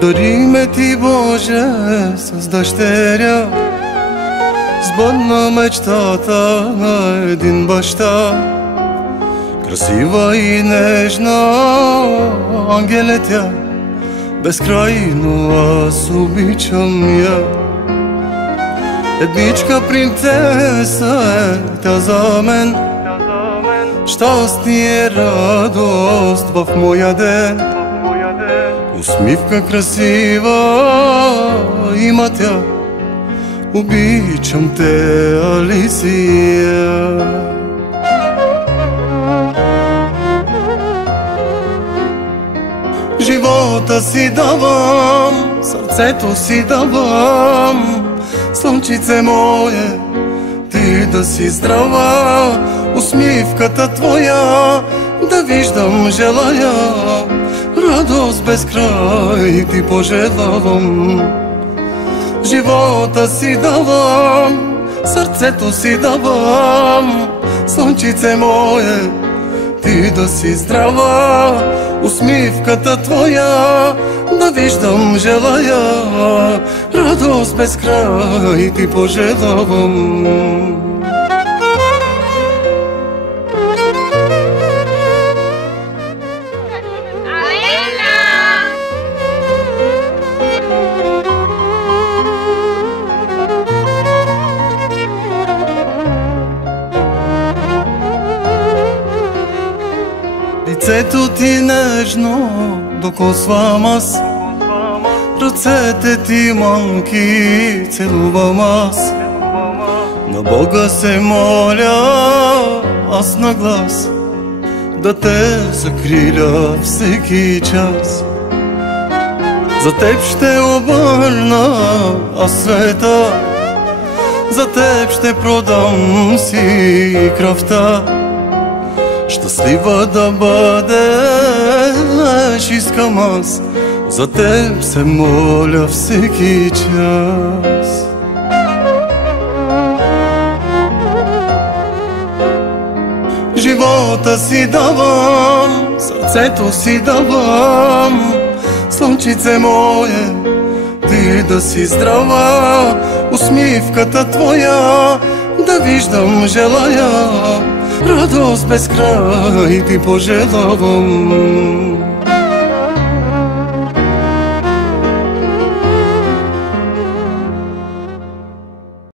Дари ме ти, Боже, с дъщеря, сбъдна мечтата на един баща. Красива и нежна, ангел е тя, безкрайно аз обичам я. Едничка принцеса е тя за мен, щастие, радост в моя ден. Усмивка красива има тя, обичам те, Алисия. Живота си давам, сърцето си давам, слънчице мое, ти да си здрава. Усмивката твоя да виждам желая, радост без край ти пожелавам. Живота си давам, сърцето си давам, слънчице мое, ти да си здрава. Усмивката твоя да виждам желая, радост без край ти пожелавам. Лицето ти нежно докосвам аз, ръцете ти малки целувам аз. На Бога се моля аз на глас, да те закриля всеки час. За теб ще обърна аз света, за теб ще продам си кръвта. Щастлива да бъдеш искам аз, за теб се моля всеки час. Живота си давам, сърцето си давам, слънчице мое, ти да си здрава. Усмивката твоя да виждам желая, радост без край ти пожелавам.